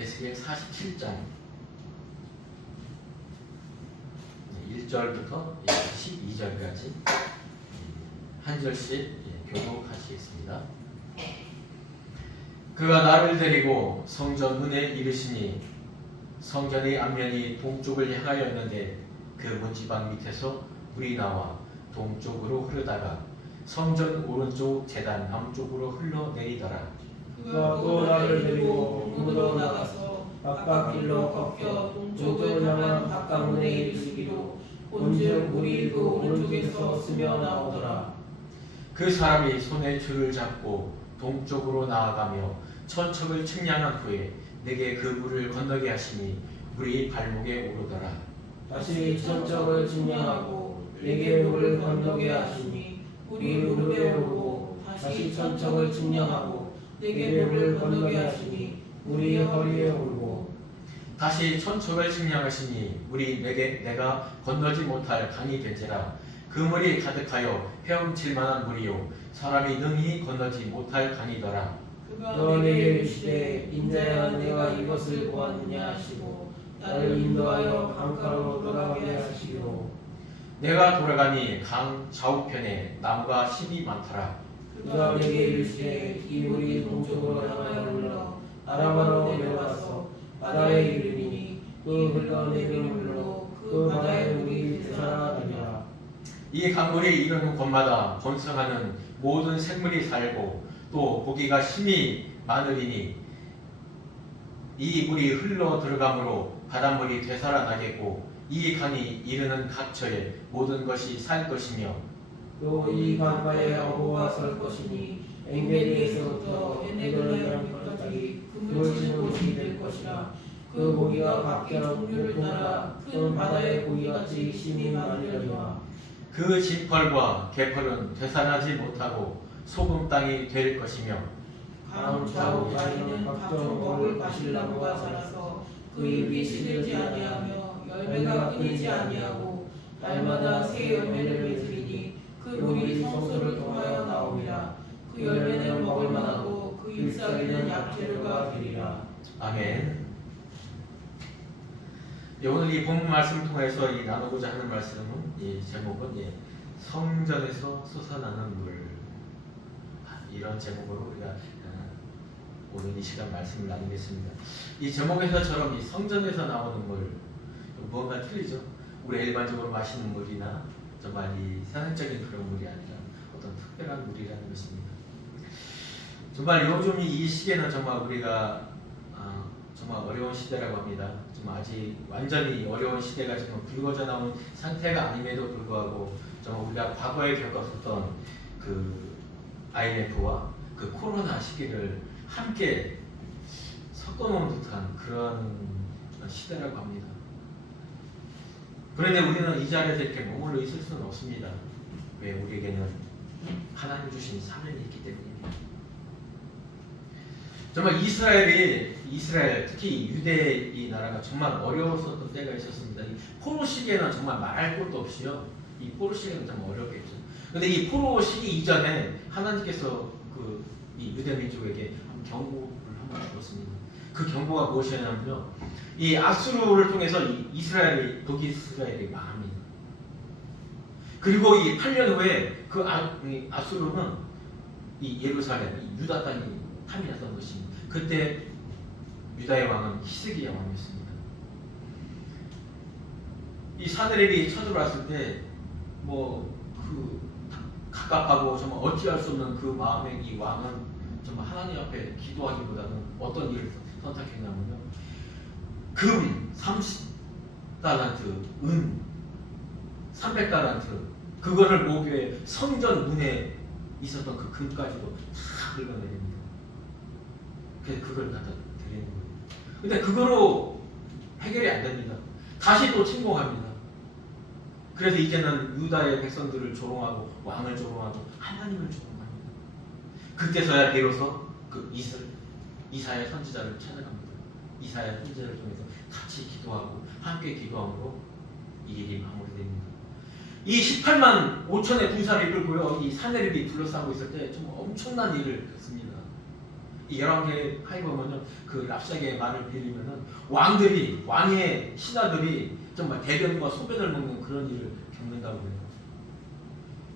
에스겔 47장 1절부터 12절까지 한 절씩 교독하시겠습니다. 그가 나를 데리고 성전 문에 이르시니 성전의 앞면이 동쪽을 향하였는데 그 문지방 밑에서 물이 나와 동쪽으로 흐르다가 성전 오른쪽 제단 남쪽으로 흘러내리더라. 그가 또 나를 데리고 문으로 나가서 바깥길로 꺾여 동쪽을 향한 바깥문에 이르시기로 본즉 물이 그 오른쪽에서 스며 나오더라. 그 사람이 손에 줄을 잡고 동쪽으로 나아가며 천척을 측량한 후에 내게 그 물을 건너게 하시니 물이 발목에 오르더라. 다시 천척을 측량하고 내게 물을 건너게 하시니 물이 무릎에 오르고 다시 천척을 측량하고 내게 물을 건너게 하시니 물이 허리에 오르고 다시 천척을 측량하시니 물이 내가 건너지 못할 강이 된지라. 그 물이 가득하여 헤엄칠 만한 물이요 사람이 능히 건너지 못할 강이더라. 그가 내게 이르시되 인자야 내가 이것을 보았느냐 하시고 나를 인도하여 강가로 돌아가게 하시기로. 내가 돌아가니 강 좌우편에 나무가 심이 많더라. 그가 내게 이르시되 이 물이 동쪽으로 향하여 흘러 아라바로 내려가서 바다에 이르리니 그 흘러내리는 물로 그 바다의 물이 되살아나리라. 이 강물이 이르는 곳마다 번성하는 모든 생물이 살고 또 고기가 심이 많으리니 이 물이 흘러 들어가므로 바닷물이 되살아나겠고 이 강이 이르는 각처에 모든 것이 살 것이며 또 이 강가에 어부가 설 것이니 엥게리에서부터 에네글라까지 그물 치는 곳이 될 것이라. 그 고기가 각기 종류를 따라 큰 바다의 고기같이 심이 많으리라. 그 진펄과 개펄은 되살아나지 못하고 소금 땅이 될 것이며 강 좌우 다리는 각종 먹을 가실나무가 자라서 그 잎이 시들지 아니하며 열매가 끊이지 아니하고 날마다 새 열매를 맺으리니 그 물이 성소를 통하여 나오리라. 그 열매는 먹을 만하고 그 잎사귀는 약재료가 되리라. 아멘. 오늘 이 본문 말씀을 통해서 나누고자 하는 말씀은 이 제목은 성전에서 솟아나는 물, 이런 제목으로 우리가 오늘 이 시간 말씀을 나누겠습니다. 이 제목에서처럼 이 성전에서 나오는 물 무언가 틀리죠. 우리 일반적으로 마시는 물이나 정말 이 사상적인 그런 물이 아니라 어떤 특별한 물이라는 것입니다. 정말 요즘 이 시기에는 정말 우리가 정말 어려운 시대라고 합니다. 좀 아직 완전히 어려운 시대가 지금 불거져 나온 상태가 아님에도 불구하고 정말 우리가 과거에 겪었던 그 IMF와 그 코로나 시기를 함께 섞어놓은 듯한 그런 시대라고 합니다. 그런데 우리는 이 자리에서 이렇게 머물러 있을 수는 없습니다. 왜? 우리에게는 하나님 주신 사명이 있기 때문입니다. 정말 이스라엘 특히 유대 이 나라가 정말 어려웠었던 때가 있었습니다. 이 포로 시기에는 정말 말할 것도 없이요. 이 포로 시기는 정말 어렵겠죠. 그런데 이 포로 시기 이전에 하나님께서 이 유대 민족에게 경고를 한번 주었습니다. 그 경고가 무엇이냐면요. 이 아수르를 통해서 북이스라엘이 망합니다. 그리고 이 8년 후에 그 아수르는 이 예루살렘, 이 유다 땅이 탐이 났던 것입니다. 그때 유다의 왕은 히스기야 왕이었습니다. 이 사드렙이 쳐들어왔을 때 갑갑하고 정말 어찌할 수 없는 그 마음의 이 왕은 정말 하나님 앞에 기도하기보다는 어떤 일을 선택했냐면요. 금 30달란트, 은 300달란트, 그거를 모기 위해 성전 문에 있었던 그 금까지도 다 긁어내립니다. 그래서 그걸 갖다 드리는 거예요. 근데 그거로 해결이 안 됩니다. 다시 또 침공합니다. 그래서 이제는 유다의 백성들을 조롱하고 왕을 조롱하고 하나님을 조롱합니다. 그때서야 비로소 그 이사야 선지자를 찾아갑니다. 이사야 선지자를 통해서 같이 기도하고 함께 기도함으로 이 일이 마무리됩니다. 이 18만 5천의 군사를 이끌고요, 이 사내립이 둘러싸고 있을 때 정말 엄청난 일을 했습니다. 이 11개 하에 보면은 그 랍사계의 말을 빌리면은 왕의 신하들이 정말 대변과 소변을 먹는 그런 일을 겪는다고 해요.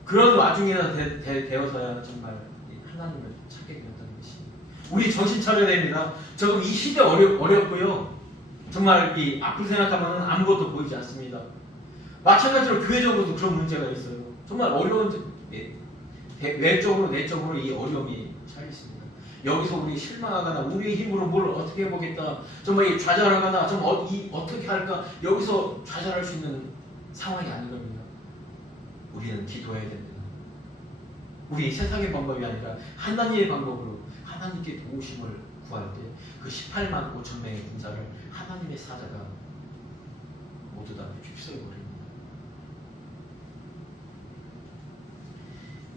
그런 와중에나 되어서야 정말 하나님을 찾게 되었다는 것입니다. 우리 정신 차려야 됩니다. 지금 이 시대 어렵고요. 정말 이 앞을 생각하면 아무것도 보이지 않습니다. 마찬가지로 교회적으로도 그런 문제가 있어요. 정말 어려운 외적으로 내적으로 이 어려움이 차 있습니다. 여기서 우리 실망하거나 우리의 힘으로 뭘 어떻게 해보겠다, 정말 이 좌절하거나 좀 어떻게 할까, 여기서 좌절할 수 있는 상황이 아닌 겁니다. 우리는 기도해야 됩니다. 우리 세상의 방법이 아니라 하나님의 방법으로 하나님께 도우심을 구할 때 그 18만 5천 명의 군사를 하나님의 사자가 모두 다 휩쓸어버립니다.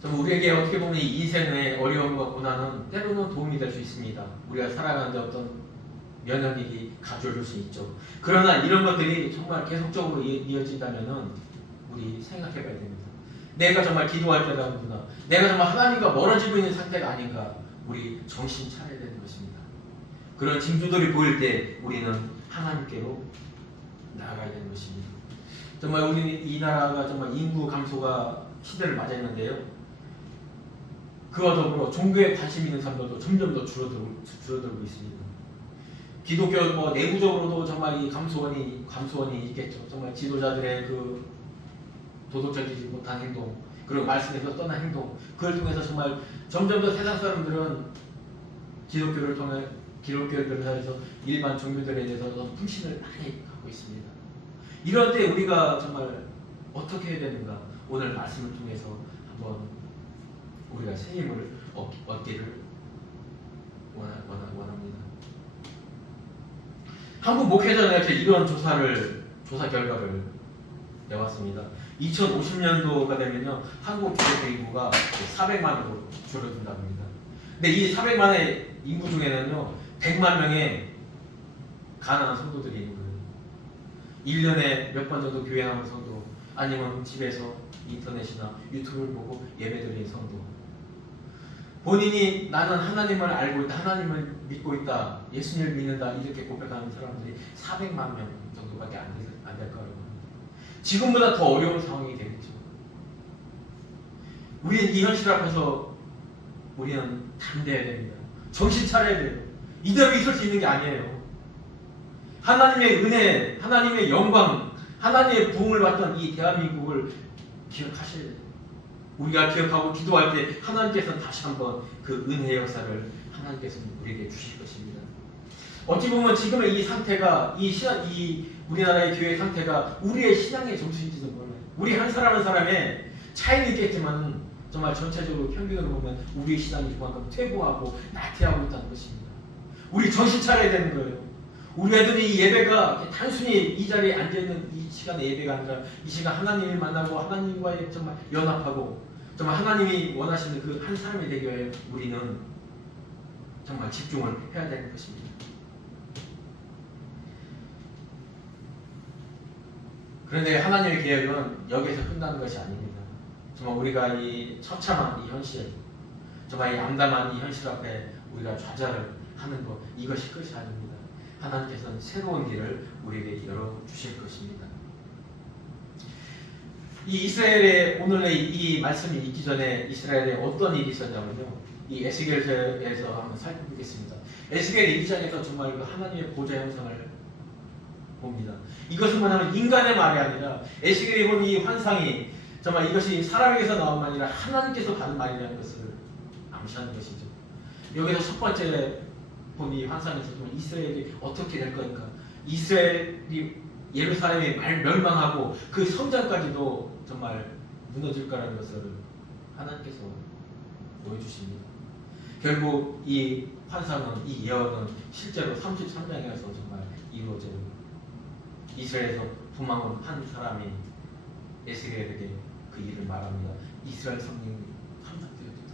우리에게 어떻게 보면 이 인생의 어려움과 고난은 때로는 도움이 될 수 있습니다. 우리가 살아가는데 어떤 면역력이 가져올 수 있죠. 그러나 이런 것들이 정말 계속적으로 이어진다면 우리 생각해 봐야 됩니다. 내가 정말 기도할 때가 아니구나, 내가 정말 하나님과 멀어지고 있는 상태가 아닌가, 우리 정신 차려야 되는 것입니다. 그런 징조들이 보일 때 우리는 하나님께로 나아가야 되는 것입니다. 정말 우리는 이 나라가 정말 인구 감소가 시대를 맞이했는데요. 그와 더불어 종교에 관심 있는 사람들도 점점 더 줄어들고 있습니다. 기독교 내부적으로도 정말 이 감소원이 있겠죠. 정말 지도자들의 그 도덕적이지 못한 행동, 그리고 말씀에서 떠난 행동, 그걸 통해서 정말 점점 더 세상 사람들은 기독교를 통해서 일반 종교들에 대해서 불신을 많이 갖고 있습니다. 이럴 때 우리가 정말 어떻게 해야 되는가, 오늘 말씀을 통해서 한번 우리가 새 힘을 얻기를 원합니다. 한국 목회자들한테 이런 조사 결과를 내왔습니다. 2050년도가 되면요, 한국 기독교 인구가 400만으로 줄어든다고 합니다. 근데 이 400만의 인구 중에는요, 100만 명의 가난한 성도들이 있는 거예요. 1년에 몇 번 정도 교회 나오는 성도, 아니면 집에서 인터넷이나 유튜브를 보고 예배드리는 성도, 본인이 나는 하나님을 알고 있다, 하나님을 믿고 있다, 예수님을 믿는다, 이렇게 고백하는 사람들이 400만 명 정도밖에 안 될 거라고 합니다. 지금보다 더 어려운 상황이 되겠죠. 우리는 이 현실 앞에서 우리는 담대해야 됩니다. 정신 차려야 돼요. 이대로 있을 수 있는 게 아니에요. 하나님의 은혜, 하나님의 영광, 하나님의 부흥을 받던 이 대한민국을 기억하셔야 돼요. 우리가 기억하고 기도할 때 하나님께서는 다시 한번 그 은혜의 역사를 하나님께서는 우리에게 주실 것입니다. 어찌 보면 지금의 이 상태가, 이 우리나라의 교회 상태가 우리의 신앙의 정수인지도 몰라요. 우리 한 사람 한 사람의 차이는 있겠지만 정말 전체적으로 평균으로 보면 우리의 신앙이 그만큼 퇴보하고 나태하고 있다는 것입니다. 우리 정신 차려야 되는 거예요. 우리 애들이 이 예배가 단순히 이 자리에 앉아있는 이 시간의 예배가 아니라 이 시간 하나님을 만나고 하나님과의 정말 연합하고 정말 하나님이 원하시는 그 한 사람이 되기 위해 우리는 정말 집중을 해야 되는 것입니다. 그런데 하나님의 계획은 여기에서 끝나는 것이 아닙니다. 정말 우리가 이 처참한 이 현실, 정말 이 암담한 이 현실 앞에 우리가 좌절을 하는 것, 이것이 끝이 아닙니다. 하나님께서는 새로운 길을 우리에게 열어주실 것입니다. 이 이스라엘의 오늘의 이 말씀이 있기 전에 이스라엘에 어떤 일이 있었냐면요, 이 에스겔서에서 한번 살펴보겠습니다. 에스겔 1장에서 정말 그 하나님의 보좌 형상을 봅니다. 이것은 뭐냐면 인간의 말이 아니라 에스겔이 본 이 환상이 정말 이것이 사람에게서 나온 말이 아니라 하나님께서 받은 말이라는 것을 암시하는 것이죠. 여기서 첫 번째 본 이 환상에서 이스라엘이 어떻게 될 것인가, 이스라엘이 예루살렘이 멸망하고 그 성전까지도 정말 무너질 거라는 것을 하나님께서 보여주십니다. 결국 이 환상은, 이 예언은 실제로 33장에서 정말 이루어져요. 이스라엘에서 부망한 한 사람이 에스겔에게 그 일을 말합니다. 이스라엘 성령이 함락되었다.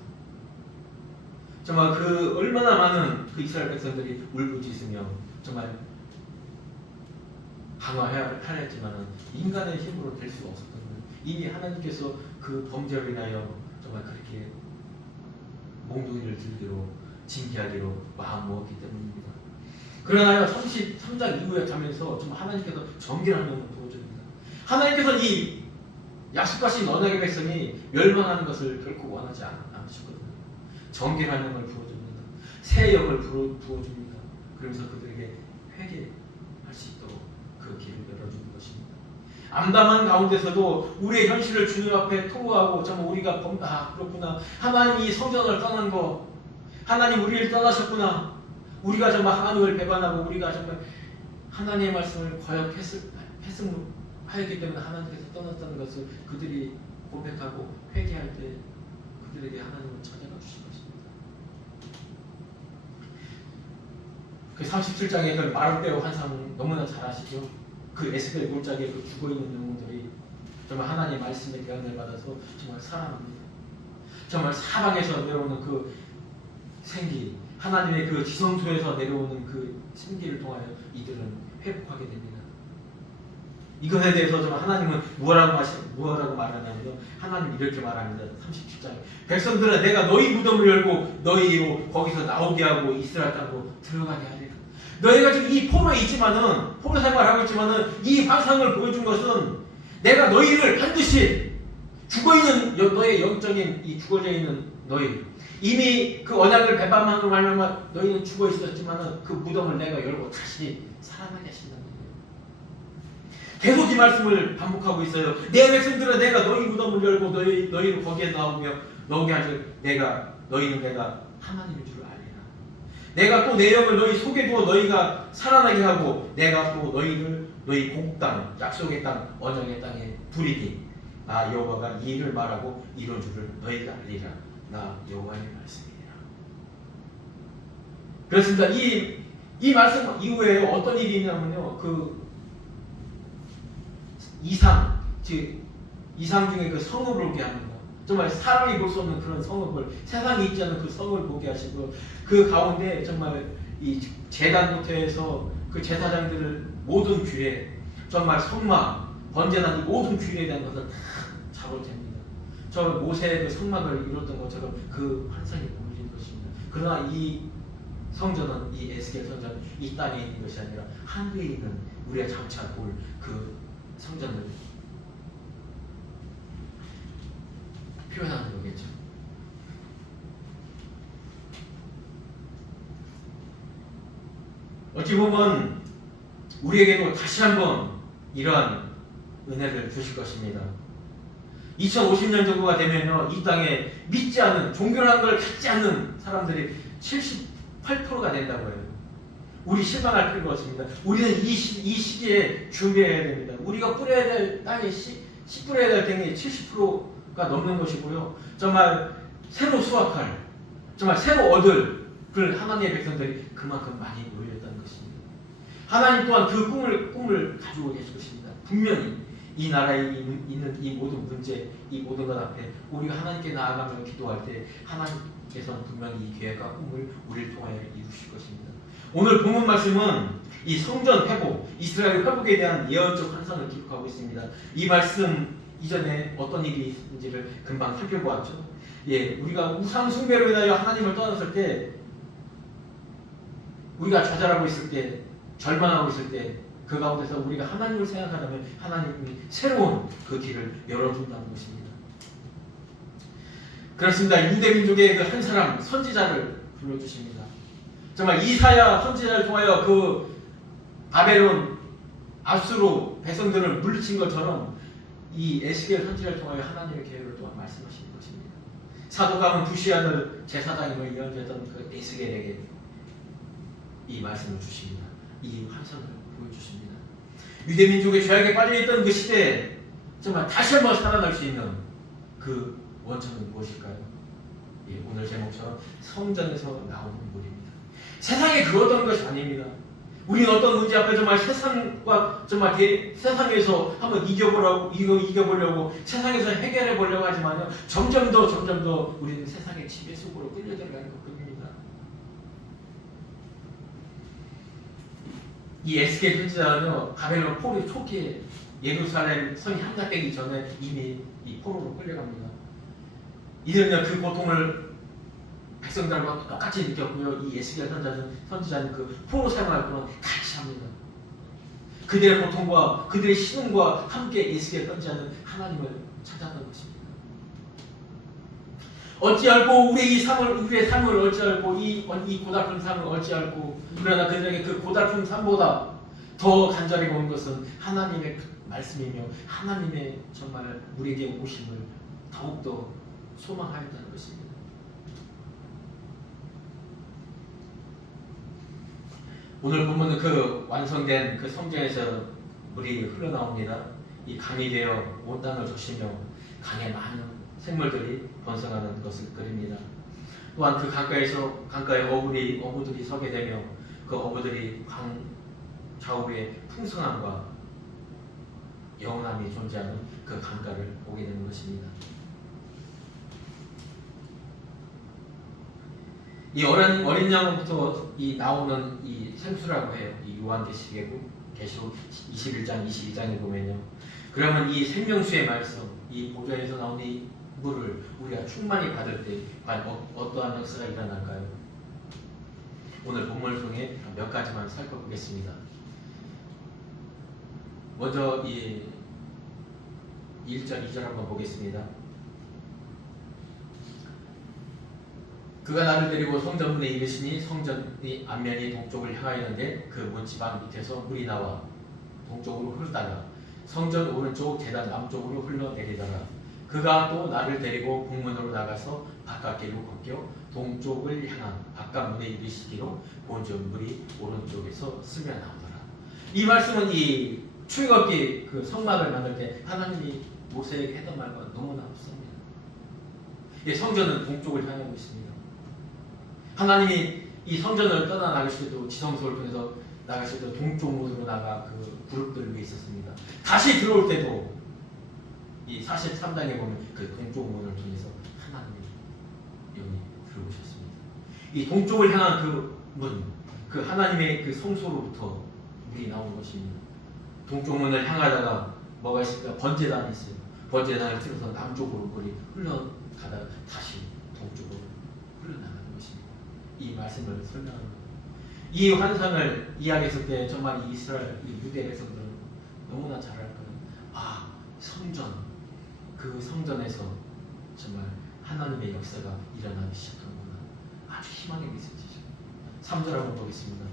정말 그 얼마나 많은 그 이스라엘 백성들이 울부짖으며 정말 방어해야 했지만은 인간의 힘으로 될 수 없었던 거예요. 이미 하나님께서 그 범죄로 인하여 정말 그렇게 몽둥이를 들기로 징계하기로 마음 먹었기 때문입니다. 그러나요 33장 이후에 가면서 좀 하나님께서 정결한 영을 부어줍니다. 하나님께서 이 약속하신 언약의 백성이 멸망하는 것을 결코 원하지 않으셨거든요. 정결한 영을 부어줍니다. 새 영을 부어줍니다. 그러면서 그들에게 회개할 수 있도록 그 길을 열어주는 것입니다. 암담한 가운데서도 우리의 현실을 주님 앞에 토로하고 정말 우리가 그렇구나, 하나님이 성전을 떠난 거, 하나님 우리를 떠나셨구나, 우리가 정말 하나님을 배반하고 우리가 정말 하나님의 말씀을 거역했기 때문에 하나님께서 떠났다는 것을 그들이 고백하고 회개할 때 그들에게 하나님은 찾아가 주신 것입니다. 그 37장의 그 마름베오 환상 너무나 잘 아시죠? 그 에스겔 골짜기에 그 죽어있는 영혼들이 정말 하나님의 말씀의 대언을 받아서 정말 살아납니다. 정말 사방에서 내려오는 그 생기, 하나님의 그 지성소에서 내려오는 그 생기를 통하여 이들은 회복하게 됩니다. 이것에 대해서 좀 하나님은 무엇라고 말하냐면요, 하나님 이렇게 말합니다. 37장에 백성들아 내가 너희 무덤을 열고 너희로 거기서 나오게 하고 이스라엘 땅으로 들어가게 하리라. 너희가 지금 이 포로에 있지만은, 포로 생활하고 있지만은 이 환상을 보여준 것은 내가 너희를 반드시 죽어있는 너의 영적인 이 죽어져 있는 너희, 이미 그 언약을 배반함으로 말미암아 너희는 죽어 있었지만은 그 무덤을 내가 열고 다시 살아나게 하신다는 거예요. 계속 이 말씀을 반복하고 있어요. 내 백성들아 내가 너희 무덤을 열고 너희를 거기에 나오게 하지, 너희는 내가 하나님인 줄 알리라. 내가 또 내 영을 너희 속에 두어 너희가 살아나게 하고 내가 또 너희를 너희 고국 땅, 약속의 땅, 언약의 땅에 부리니 나 여호와가 이 일을 말하고 이룬 줄을 너희가 알리라. 나 여호와의 말씀이니라. 그렇습니다. 이 말씀 이후에 어떤 일이 있냐면요, 그 이상 중에 그 성읍을 보게 합니다. 정말 사람이 볼 수 없는 그런 성읍을, 세상에 있지 않은 그 성읍을 보게 하시고, 그 가운데 정말 이 제단부터 해서 그 제사장들을 모든 규례, 정말 성막, 번제단 이 모든 규례에 대한 것을 다 작업됩니다. 저 모세의 그 성막을 이뤘던 것처럼 그 환상이 보여진 것입니다. 그러나 이 성전은, 이 에스겔 성전은 이 땅에 있는 것이 아니라 하늘에 있는 우리가 장차 볼 그 성전을 표현하는 거겠죠. 어찌 보면 우리에게도 다시 한번 이러한 은혜를 주실 것입니다. 2050년 정도가 되면요, 이 땅에 믿지 않는, 종교라는 걸 갖지 않는 사람들이 78%가 된다고 해요. 우리 실망할 필요가 없습니다. 우리는 이 시기에 준비해야 됩니다. 우리가 뿌려야 될 땅에 씨 뿌려야 될 땅이 70%가 넘는 것이고요. 정말 새로 수확할, 정말 새로 얻을 그 하나님의 백성들이 그만큼 많이 모여있다는 것입니다. 하나님 또한 그 꿈을 가지고 계실 것입니다. 분명히 이 나라에 있는 이 모든 문제, 이 모든 것 앞에 우리가 하나님께 나아가며 기도할 때 하나님께서는 분명히 이 계획과 꿈을 우리를 통하여 이루실 것입니다. 오늘 본문 말씀은 이 성전 회복, 이스라엘 회복에 대한 예언적 환상을 기록하고 있습니다. 이 말씀 이전에 어떤 일이 있는지를 금방 살펴보았죠. 우리가 우상 숭배로 인하여 하나님을 떠났을 때, 우리가 좌절하고 있을 때, 절망하고 있을 때, 그 가운데서 우리가 하나님을 생각하다면 하나님이 새로운 그 길을 열어준다는 것입니다. 그렇습니다. 유대 민족의 그 한 사람 선지자를 불러주십니다. 정말 이사야 선지자를 통하여 그 바벨론 압수로 백성들을 물리친 것처럼 이 에스겔 선지자를 통하여 하나님의 계획을 또한 말씀하시는 것입니다. 사도 가문 부시 아들 제사장임을 예언했던 그 에스겔에게 이 말씀을 주십니다. 이 환상을 보여주십니다. 유대 민족의 죄악에 빠져있던 그 시대에 정말 다시 한번 살아날 수 있는 그 원천은 무엇일까요? 오늘 제목처럼 성전에서 나오는 물입니다. 세상에 그러던 것이 아닙니다. 우리는 어떤 문제 앞에 정말 세상과 정말 세상에서 한번 이겨보려고 세상에서 해결해 보려고 하지만요, 점점 더 우리는 세상의 지배 속으로 끌려들어가는 것뿐입니다. 이 에스겔 선지자는요, 바벨론 포로 초기에 예루살렘 성이 함락되기 전에 이미 이 포로로 끌려갑니다. 이들은요, 그 고통을 백성들과 똑같이 느꼈고요. 이 예수의 선지자는 그 포로 생활을 또한 같이 합니다. 그들의 고통과 그들의 신음과 함께 예수의 선지자는 하나님을 찾았던 것입니다. 어찌할꼬 우리의 삶을 어찌할꼬 이 고달픈 삶을 어찌할꼬, 그러나 그들에게 그 고달픈 삶보다 더 간절히 보는 것은 하나님의 말씀이며 하나님의 정말 우리에게 오심을 더욱더 소망하였다는 것입니다. 오늘 본문은 그 완성된 그 성전에서 물이 흘러나옵니다. 이 강이 되어 온 땅을 적시며 강에 많은 생물들이 번성하는 것을 그립니다. 또한 그 강가에 어부들이 서게 되며 그 어부들이 강 좌우에 풍성함과 영원함이 존재하는 그 강가를 보게 되는 것입니다. 이 어린 양부터 이 나오는 이 생수라고 해요. 이 요한계시록 21장 22장에 보면요. 그러면 이 생명수의 말씀, 이 보좌에서 나오는 이 물을 우리가 충만히 받을 때 과연 어떠한 역사가 일어날까요? 오늘 본문을 통해 몇 가지만 살펴보겠습니다. 먼저 이 1절 2절 한번 보겠습니다. 그가 나를 데리고 성전문에 이르시니 성전의 앞면이 동쪽을 향하였는데 그 문지방 밑에서 물이 나와 동쪽으로 흐르다가 성전 오른쪽 제단 남쪽으로 흘러내리다가 그가 또 나를 데리고 북문으로 나가서 바깥길로 걷겨 동쪽을 향한 바깥문에 이르시기로 본전 물이 오른쪽에서 스며나오더라. 이 말씀은 이 출애굽기 그 성막을 만들 때 하나님이 모세에게 했던 말과 너무나 흡사합니다. 이 성전은 동쪽을 향하고 있습니다. 하나님이 이 성전을 떠나 나가실 때도 지성소를 통해서 나가실 때 동쪽 문으로 나가 그 그룹들 위에 있었습니다. 다시 들어올 때도 이 43장에 보면 그 동쪽 문을 통해서 하나님이 여기 들어오셨습니다. 이 동쪽을 향한 그 문, 그 하나님의 그 성소로부터 물이 나온 것입니다. 동쪽 문을 향하다가 뭐가 있을까? 번제단이 있어요. 번제단을 틀어서 남쪽으로 물이 흘러가다가 다시 동쪽으로 흘러나가는 것입니다. 이 말씀을 설명합니다. 이 환상을 이야기했을 때 정말 이스라엘 유대 백성들은 너무나 잘 알 거예요. 아, 성전, 그 성전에서 정말 하나님의 역사가 일어나기 시작하는구나. 아주 희망의 메시지죠. 3절 한번 보겠습니다.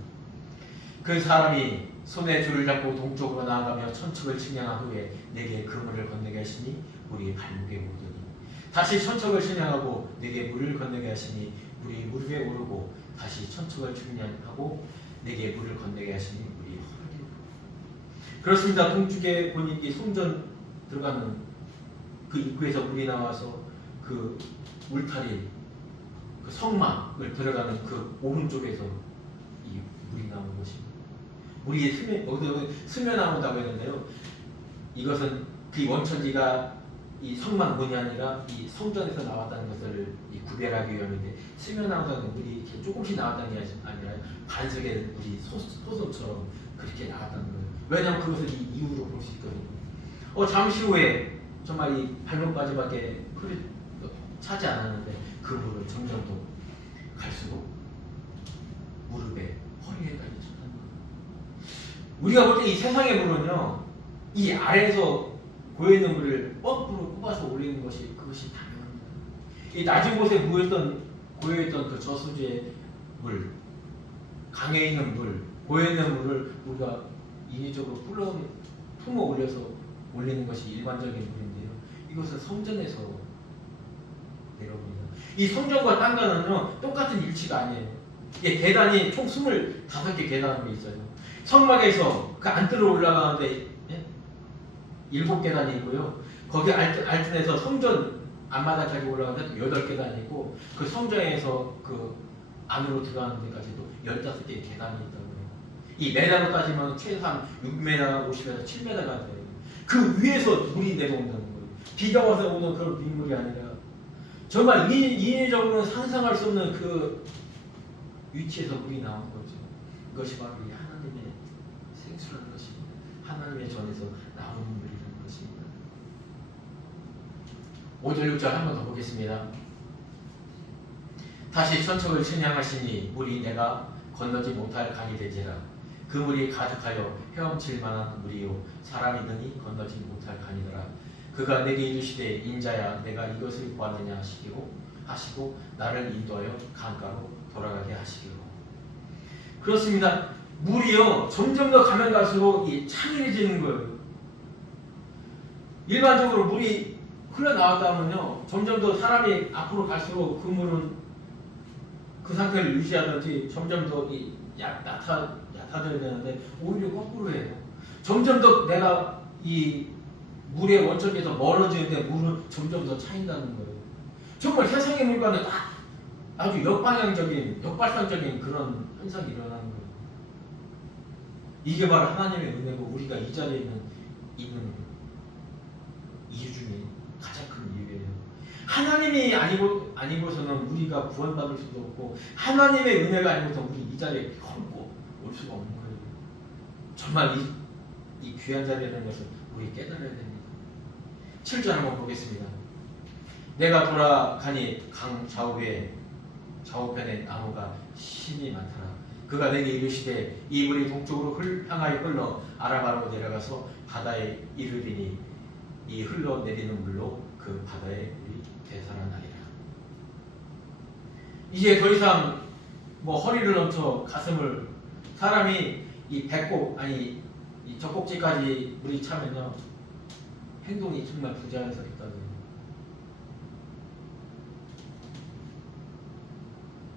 그 사람이 손에 줄을 잡고 동쪽으로 나아가며 천척을 측량한 후에 내게 그물을 건네게 하시니 물이 발목에 오르더니 다시 천척을 측량하고 내게 물을 건네게 하시니 물이 무릎에 오르고 다시 천척을 측량하고 내게 물을 건네게 하시니 물이 허리에 오르고. 그렇습니다. 동쪽에 보니 성전 들어가는 그 입구에서 물이 나와서 그 울타리, 그 성막을 들어가는 그 오른쪽에서 이 물이 나오는 것입니다. 물이 스며 나온다고 했는데요. 이것은 그 원천지가 이 성막 문이 아니라 이 성전에서 나왔다는 것을 구별하기 위함인데, 스며 나온다는 물이 이렇게 조금씩 나왔다는 게 아니라 반석의 물이 소금처럼 그렇게 나왔다는 거예요. 왜냐하면 그것을 이 이유로 볼 수 있거든요. 잠시 후에 정말 이 발목까지밖에 차지 않았는데 그 물을 점점 더 갈수록 무릎에 허리에까지 찼다는 거예요. 우리가 볼 때 이 세상의 물은요, 이 아래에서 고여있는 물을 펌프로 뽑아서 올리는 것이 그것이 당연합니다. 이 낮은 곳에 고여있던 그 저수지의 물, 강에 있는 물, 고여있는 물을 우리가 인위적으로 품어 올려서 올리는 것이 일반적인 물인데요. 이것은 성전에서 내려옵니다. 이 성전과 땅과는요 똑같은 일치가 아니에요. 계단이 총 25개 계단이 있어요. 성막에서 그 안뜰로 올라가는데 7계단이 있고요. 거기 알뜰에서 성전 앞마당까지 올라가는데 8계단이 있고, 그 성전에서 그 안으로 들어가는 데까지도 15개의 계단이 있다고 해요. 이 메다로 따지면 최소한 6m, 50m, 7m가 돼요. 그 위에서 물이 내려온다는 거예요. 비가 와서 오는 그런 빗물이 아니라 정말 인위적으로는 상상할 수 없는 그 위치에서 물이 나오는 거죠. 그것이 바로 이 하나님의 생수라는 것입니다. 하나님의 전에서 나오는 물이라는 것입니다. 5절 6절 한 번 더 보겠습니다. 다시 천척을 측량하시니 물이 내가 건너지 못할 강이 되지라. 그 물이 가득하여 헤엄칠 만한 물이요 사람이 드니 건너지 못할 강이더라. 그가 내게 이르시되 인자야 내가 이것을 보았느냐 하시고 나를 인도하여 강가로 돌아가게 하시기로. 그렇습니다. 물이요 점점 더 가면 갈수록 차늘해지는 거예요. 일반적으로 물이 흘러나왔다면요 점점 더 사람이 앞으로 갈수록 그 물은 그 상태를 유지하든지 점점 더 얕아져야 되는데 오히려 거꾸로 해요. 점점 더 내가 이 물의 원점에서 멀어지는데 물은 점점 더 차인다는 거예요. 정말 세상의 물과는 아주 역발상적인 그런 현상이 일어나는 거예요. 이게 바로 하나님의 은혜고 우리가 이 자리에 있는 이유 중에 가장 큰 이유예요. 하나님이 아니고서는 우리가 구원받을 수도 없고 하나님의 은혜가 아니고서 우리 이 자리에 결코 올 수가 없는 거예요. 정말 이 귀한 자리라는 것을 우리 깨달아야 됩니다. 7절 한번 보겠습니다. 내가 돌아가니 강 좌우편에 나무가 심이 많더라. 그가 내게 이르시되 이 물이 동쪽으로 향하여 흘러 아라바로 내려가서 바다에 이르리니 이 흘러내리는 물로 그 바다의 물이 되살아나리라. 이제 더 이상 허리를 넘쳐 가슴을 사람이 이 배꼽 이 젖꼭지까지 물이 차면요 행동이 정말 부자연스럽다고요.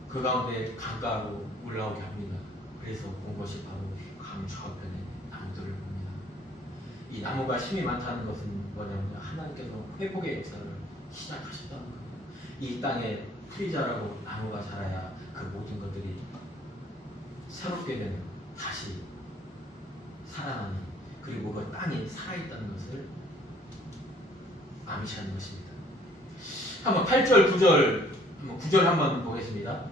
그 가운데 강가로 올라오게 합니다. 그래서 본 것이 바로 강 좌우편에 나무들을 봅니다. 이 나무가 힘이 많다는 것은 뭐냐면 하나님께서 회복의 역사를 시작하셨다는 거예요. 이 땅에 프리자라고 나무가 자라야 그 모든 것들이 새롭게 되는 다시 살아나는 그리고 그 땅이 살아있다는 것을 암시하는 것입니다. 한번 8절 9절 한번 보겠습니다.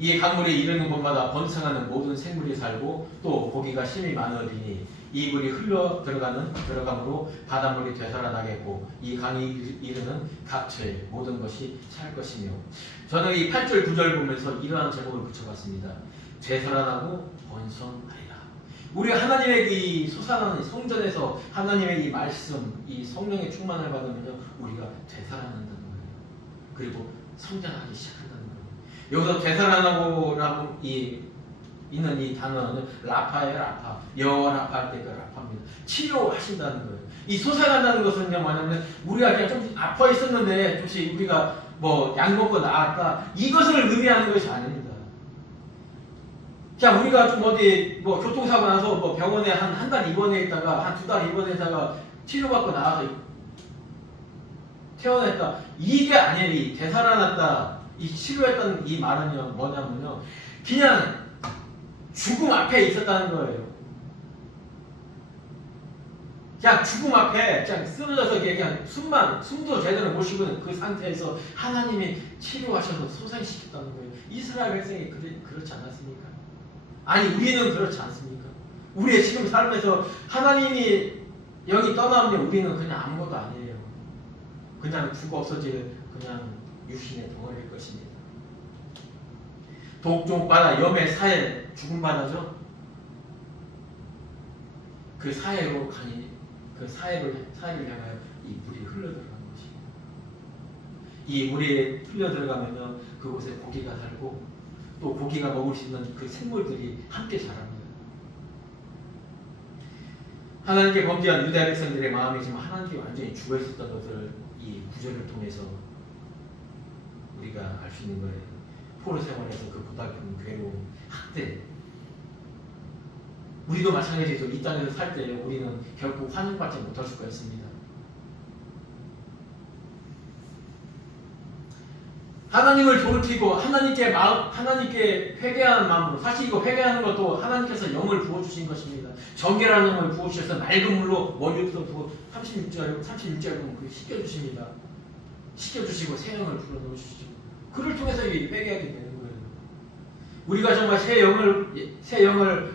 이 강물에 이르는 곳마다 번성하는 모든 생물이 살고 또 고기가 심이 많으리니 이 물이 흘러 들어감으로 바닷물이 되살아나겠고 이 강이 이르는 각처에 모든 것이 살 것이며. 저는 이 8절 9절 보면서 이러한 제목을 붙여봤습니다. 되살아나고 번성하리라. 우리 하나님의 이 솟아나는 성전에서 하나님의 이 말씀, 이 성령의 충만을 받으면요 우리가 되살아난다는 거예요. 그리고 성장하기 시작한다는 거예요. 여기서 되살아나고라고 있는 이 단어는 라파예요. 라파. 여호와 라파 할 때 그 라파입니다. 치료하신다는 거예요. 이 솟아난다는 것은요 뭐냐면 우리가 그냥 좀 아파 있었는데 혹시 우리가 약 먹고 나았다 이것을 의미하는 것이 아닙니다. 자, 우리가 좀 어디 교통사고 나서 병원에 한 달 입원해 있다가 한 2달 입원해 있다가 치료받고 나와서 퇴원했다. 이게 아니에요. 이 되살아났다. 이 치료했다는 이 말은요 뭐냐면요 그냥 죽음 앞에 있었다는 거예요. 그냥 죽음 앞에 그냥 쓰러져서 그냥 숨도 제대로 못 쉬고 그 상태에서 하나님이 치료하셔서 소생시켰다는 거예요. 이스라엘 백성이 그렇지 않았습니까? 아니 우리는 그렇지 않습니까? 우리의 지금 삶에서 하나님이 영이 떠나면 우리는 그냥 아무것도 아니에요. 그냥 죽어 없어질 그냥 육신의 덩어리일 것입니다. 독종바다, 염의 사해, 죽은 바다죠. 그 사해로 가니 그 사해를 향하여 이 물이 흘러들어가는 것입니다. 이 물이 흘러들어가면요 그곳에 고기가 살고 또 고기가 먹을 수 있는 그 생물들이 함께 자랍니다. 하나님께 범죄한 유다 백성들의 마음이 지금 하나님께 완전히 죽어 있었던 것을 이 구절을 통해서 우리가 알 수 있는 거예요. 포로 생활에서 그 고달픈 괴로움, 학대. 우리도 마찬가지죠. 이 땅에서 살 때 우리는 결코 환영받지 못할 수가 있습니다. 하나님을 돌이키고 하나님께 회개하는 마음으로, 사실 이거 회개하는 것도 하나님께서 영을 부어주신 것입니다. 정결한 영을 부어주셔서 맑은 물로 머리부터 부어 36절 보면 그게 씻겨주십니다. 씻겨주시고 새 영을 불어넣으시죠. 그를 통해서 회개하게 되는 거예요. 우리가 정말 새 영을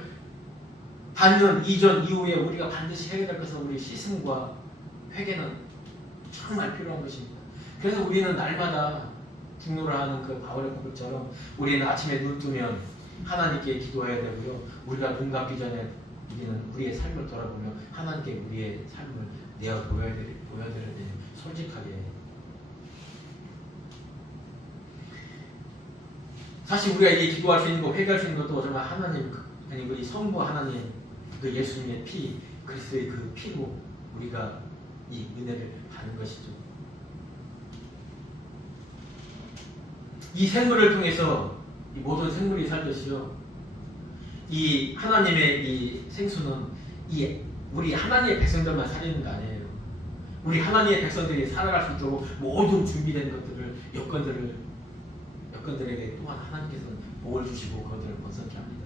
받는 이전 이후에 우리가 반드시 해야 될 것은 우리 씻음과 회개는 정말 필요한 것입니다. 그래서 우리는 날마다 중노를 하는 그 바울의 고백처럼 우리는 아침에 눈 뜨면 하나님께 기도해야 되고요. 우리가 눈 감기 전에 우리는 우리의 삶을 돌아보며 하나님께 우리의 삶을 내어 보여드려야 되는 솔직하게. 사실 우리가 이게 기도할 수 있는 거, 회개할 수 있는 것도 정말 하나님, 아니 우리 성부 하나님, 그 예수님의 피, 그리스도의 그 피로 우리가 이 은혜를 받는 것이죠. 이 생물을 통해서 이 모든 생물이 살듯이요, 이 하나님의 이 생수는 이 우리 하나님의 백성들만 살리는 거 아니에요. 우리 하나님의 백성들이 살아갈 수 있도록 모든 준비된 것들을 여건들에게 또한 하나님께서는 복을 주시고 그것들을 번성케 합니다.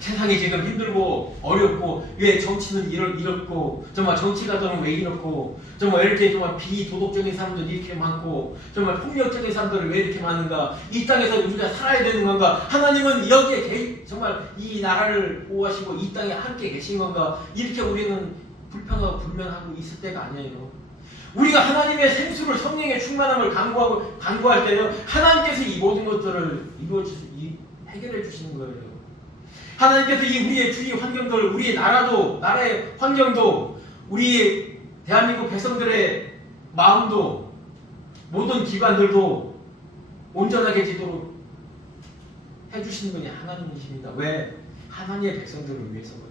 세상이 지금 힘들고 어렵고 왜 정치는 이렇고 정말 정치가 더는 왜 이렇고 정말 이렇게 정말 비도덕적인 사람들이 이렇게 많고 정말 폭력적인 사람들이 왜 이렇게 많은가, 이 땅에서 우리가 살아야 되는 건가, 하나님은 여기에 정말 이 나라를 보호하시고 이 땅에 함께 계신 건가, 이렇게 우리는 불평하고 불면하고 있을 때가 아니에요. 우리가 하나님의 생수를, 성령의 충만함을 간구할 때요, 하나님께서 이 모든 것들을 해결해 주시는 거예요. 하나님께서 이 우리의 주위 환경들, 우리의 나라의 환경도, 우리 대한민국 백성들의 마음도, 모든 기관들도 온전하게 지도록 해주시는 분이 하나님이십니다. 왜? 하나님의 백성들을 위해서거든요.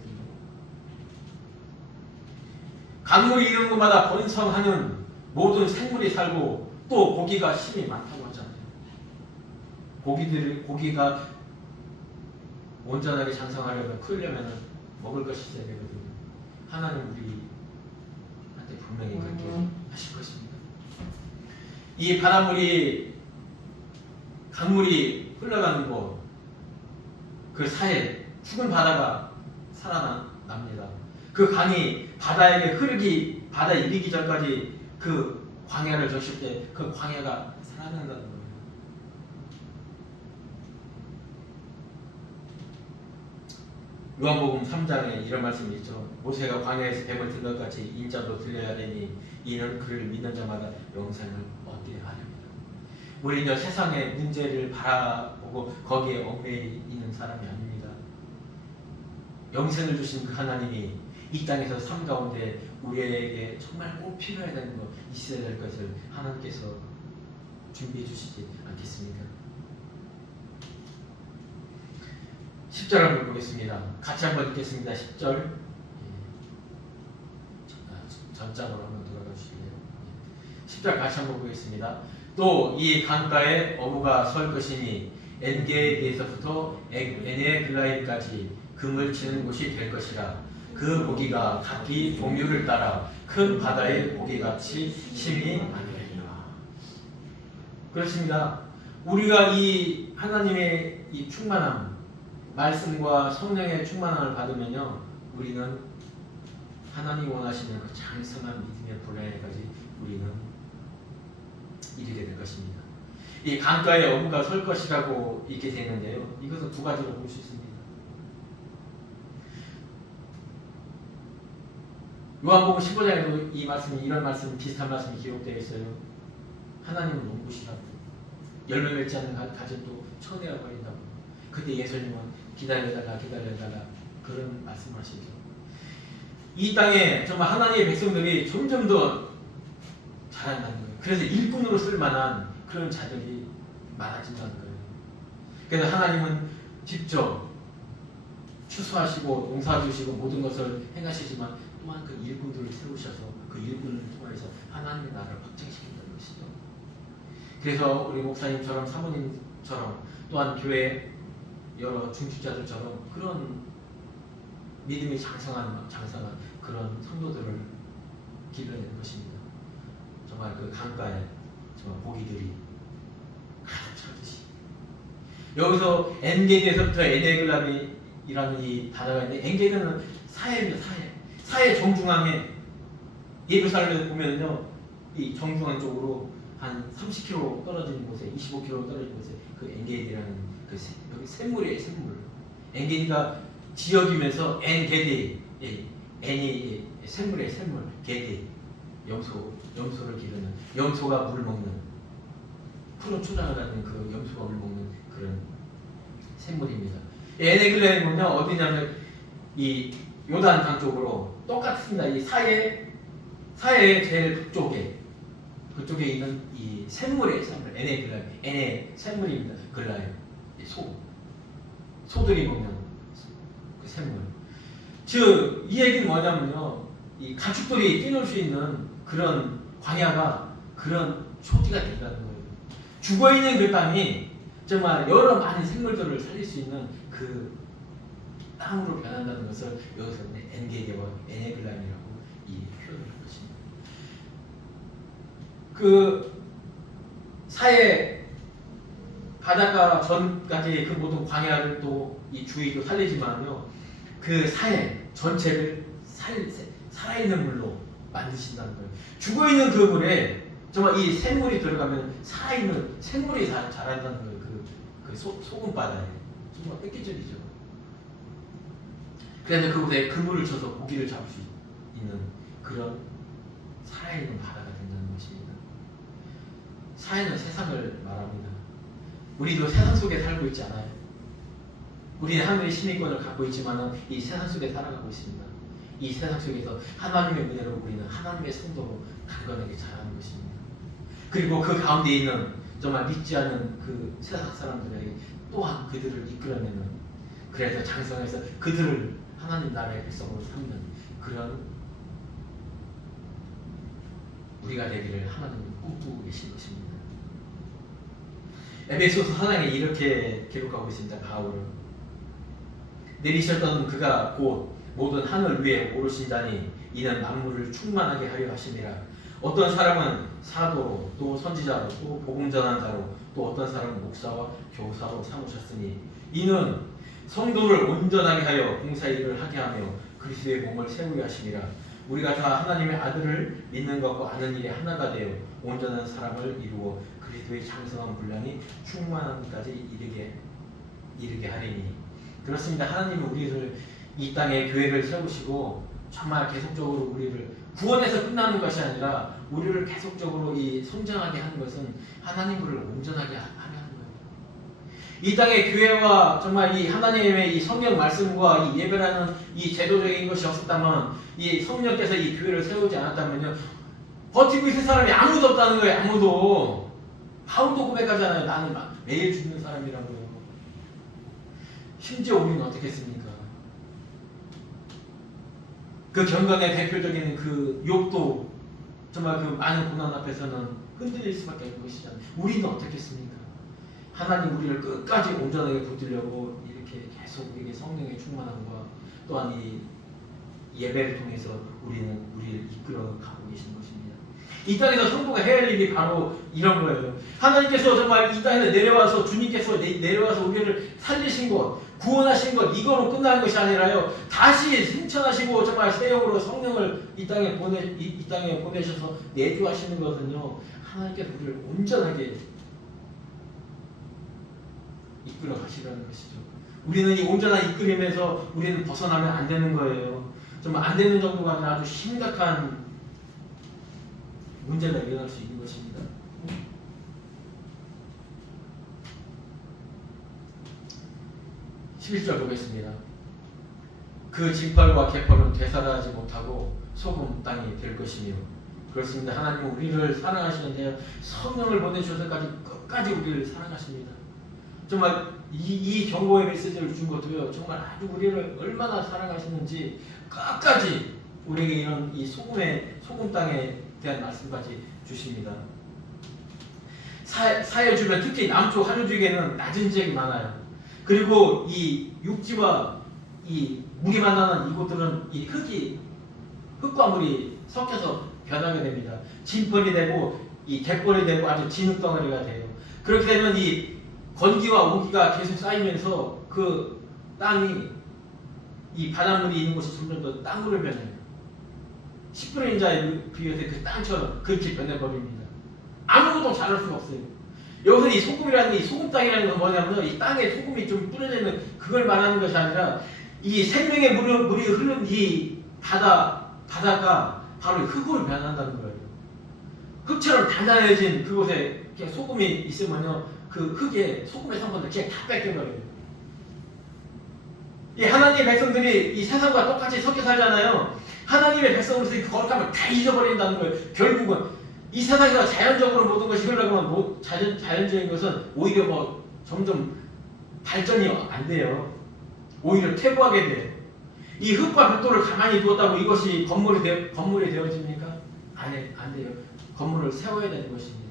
강물이 이런 곳마다 번성하는 모든 생물이 살고 또 고기가 심이 많다고 하잖아요. 고기가 온전하게 장성하려면, 크려면 먹을 것이 있어야 되거든요. 하나님 우리한테 분명히 그렇게 하실 것입니다. 이 바닷물이, 강물이 흘러가는 곳, 그 사이에 죽은 바다가 살아납니다. 그 강이 바다에 이르기 전까지 그 광야를 적실 때 그 광야가 살아난다는 거예요. 요한복음 3장에 이런 말씀이 있죠. 모세가 광야에서 뱀을 든 것 같이 인자도 들려야 되니 이는 그를 믿는 자마다 영생을 얻게 하렵니다. 우리는 세상의 문제를 바라보고 거기에 얽매여 있는 사람이 아닙니다. 영생을 주신 그 하나님이 이 땅에서 삶 가운데 우리에게 정말 꼭 필요해야 되는 것, 있어야 될 것을 하나님께서 준비해 주시지 않겠습니까? 10절 한번 보겠습니다. 같이 한번 읽겠습니다. 10절. 전장으로 한번 돌아가 주실래요? 10절 같이 한번 보겠습니다. 또 이 강가에 어부가 설 것이니 엔게디에서부터 에네글라임까지 금을 치는 곳이 될 것이라. 그 고기가 각기 동류를 따라 큰 바다의 고기같이 심이 많으리라. 그렇습니다. 우리가 이 하나님의 이 충만함, 말씀과 성령의 충만함을 받으면요, 우리는 하나님 원하시는 그 장성한 믿음의 분량에까지 우리는 이르게 될 것입니다. 이 강가에 어부가 설 것이라고 이렇게 되는데요, 이것은 두 가지로 볼 수 있습니다. 요한복음 15장에도 이런 말씀, 비슷한 말씀이 기록되어 있어요. 하나님은 농부시라고, 열매 맺지 않는 가정도 천대가 버린다고. 그때 예수님은 기다려달라 그런 말씀하시죠. 이 땅에 정말 하나님의 백성들이 점점 더 자란다는 거예요. 그래서 일꾼으로 쓸만한 그런 자들이 많아진다는 거예요. 그래서 하나님은 직접 추수하시고 농사주시고 모든 것을 행하시지만 또한 그 일꾼들을 세우셔서 그 일꾼을 통해서 하나님의 나라를 확장시킨다는 것이죠. 그래서 우리 목사님처럼 사모님처럼 또한 교회 여러 중직자들처럼 그런 믿음이 장성한 그런 성도들을 길러내는 것입니다. 정말 그 강가에 정말 고기들이 가득 차듯이. 여기서 엔게디에서부터 에네글람이라는 이 단어가 있는데, 엔게디는 사해입니다. 사해 정중앙에, 예루살렘에 보면요, 이 정중앙 쪽으로 한 30km 떨어진 곳에, 25km 떨어진 곳에 그 엔게디라는 여기 샘물이에요, 샘물. 엔게디가 지역이면서 엔게디, 엔이 샘물이에요, 샘물. 게디, 염소를 기르는, 염소가 물 먹는 푸른 초장을 갖는 그 염소밥을 먹는 그런 샘물입니다. 에네글라임은요 어디냐면 이 요단강 쪽으로 똑같습니다. 이 사해의 제일 그쪽에 있는 이 샘물의 샘물 에네글라임, 에네 샘물입니다. 글라임, 소들이 먹는 그 샘물. 즉 이 얘기는 뭐냐면요, 이 가축들이 뛰놀 수 있는 그런 광야가 그런 초지가 된다는 거예요. 죽어 있는 그 땅이 정말 여러 많은 생물들을 살릴 수 있는 그 땅으로 변한다는 것을 여기서 엔게게와 에네글라임이라고 이 표현을 한 것입니다. 그 사해 바닷가 전까지 그 모든 광야를 또 이 주위도 살리지만요, 그 사해 전체를 살아있는 물로 만드신다는 거예요. 죽어 있는 그 물에 정말 이 샘물이 들어가면 살아있는 생물이 자란다는 거예요. 그 소금 바다에 정말 획기적이죠. 그래서 그곳에 그물을 쳐서 고기를 잡을 수 있는 그런 살아있는 바다가 된다는 것입니다. 사해는 세상을 말합니다. 우리도 세상 속에 살고 있지 않아요? 우리는 하늘의 시민권을 갖고 있지만 이 세상 속에 살아가고 있습니다. 이 세상 속에서 하나님의 은혜로 우리는 하나님의 성도로 강건하게 자라는 것입니다. 그리고 그 가운데 있는 정말 믿지 않는 그 세상 사람들에게 또한 그들을 이끌어내는, 그래서 장성해서 그들을 하나님 나라의 백성으로 삼는 그런 우리가 되기를 하나님이 꿈꾸고 계신 것입니다. 에베소서 4장에 이렇게 기록하고 있습니다. 바울은 내리셨던 그가 곧 모든 하늘 위에 오르신 자니 이는 만물을 충만하게 하려 하심이라. 어떤 사람은 사도로, 또 선지자로, 또 복음 전한 자로, 또 어떤 사람은 목사와 교사로 삼으셨으니 이는 성도를 온전하게 하여 봉사 일을 하게 하며 그리스도의 몸을 세우게 하심이라. 우리가 다 하나님의 아들을 믿는 것과 아는 일에 하나가 되어 온전한 사람을 이루어 그리스도의 장성한 분량이 충만함까지 이르게 하리니. 그렇습니다. 하나님은 우리를 이 땅에 교회를 세우시고 정말 계속적으로 우리를 구원에서 끝나는 것이 아니라 우리를 계속적으로 이 성장하게 하는 것은 하나님을 온전하게 하게 하는 거예요. 이 땅의 교회와 정말 이 하나님의 이 성경 말씀과 이 예배라는 이 제도적인 것이 없었다면, 이 성령께서 이 교회를 세우지 않았다면요, 버티고 있을 사람이 아무도 없다는 거예요. 아무도. 바울도 고백하잖아요. 나는 매일 죽는 사람이라고요. 심지어 우리는 어떻겠습니까? 그 경건의 대표적인 그 욕도 정말 그 많은 고난 앞에서는 흔들릴 수밖에 없는 것이잖아요. 우리는 어떻겠습니까? 하나님 우리를 끝까지 온전하게 붙들려고 이렇게 계속 우리에게 성령의 충만함과 또한 이 예배를 통해서 우리를 이끌어 가고 계신 것입니다. 이 땅에서 성도가 해야 할 일이 바로 이런 거예요. 하나님께서 정말 이 땅에 내려와서, 주님께서 내려와서 우리를 살리신 것, 구원하신 것, 이거로 끝나는 것이 아니라요, 다시 승천하시고 정말 새 영으로 성령을 이 땅에 보내셔서 내주하시는 것은요, 하나님께서 우리를 온전하게 이끌어 가시라는 것이죠. 우리는 이 온전한 이끌림에서 우리는 벗어나면 안 되는 거예요. 정말 안 되는 정도가 아니라 아주 심각한 문제가 일어날 수 있는 것입니다. 11절 보겠습니다. 그 진펄과 개펄은 되살아나지 못하고 소금 땅이 될 것이며. 그렇습니다. 하나님은 우리를 사랑하시는데요, 성령을 보내주셔서까지 끝까지 우리를 사랑하십니다. 정말 이 경고의 메시지를 준 것도요, 정말 아주 우리를 얼마나 사랑하시는지 끝까지 우리에게 이런 이 소금 땅에 대한 말씀까지 주십니다. 사해 주변, 특히 남쪽 하류 지역에는 낮은 지역이 많아요. 그리고 이 육지와 이 물이 만나는 이곳들은 이 흙과 물이 섞여서 변하게 됩니다. 진펄이 되고 이 갯벌이 되고 아주 진흙 덩어리가 돼요. 그렇게 되면 이 건기와 오기가 계속 쌓이면서 그 땅이, 이 바닷물이 있는 곳이 점점 더 땅물을 변해요. 10분의 1자에 비해서 그 땅처럼 그렇게 변해버립니다. 아무것도 자랄 수가 없어요. 여기서 이 소금이라는, 이 소금 땅이라는 건 뭐냐면, 이 땅에 소금이 좀 뿌려져 있는 그걸 말하는 것이 아니라, 이 생명의 물이 흐르는 이 바다가 바로 흙으로 변한다는 거예요. 흙처럼 단단해진 그곳에 그냥 소금이 있으면요 그 흙에 소금의 성분을 그냥 다 뺏겨버려요. 이 하나님의 백성들이 이 세상과 똑같이 섞여 살잖아요. 하나님의 백성으로서 그 거룩함을 다 잊어버린다는 거예요. 결국은 이 세상에서 자연적으로 모든 것이 흘러가면 자연적인 것은 오히려 뭐 점점 발전이 안 돼요. 오히려 퇴보하게 돼요. 이 흙과 벽돌을 가만히 두었다고 이것이 건물이 되어집니까? 안 돼요. 건물을 세워야 되는 것입니다.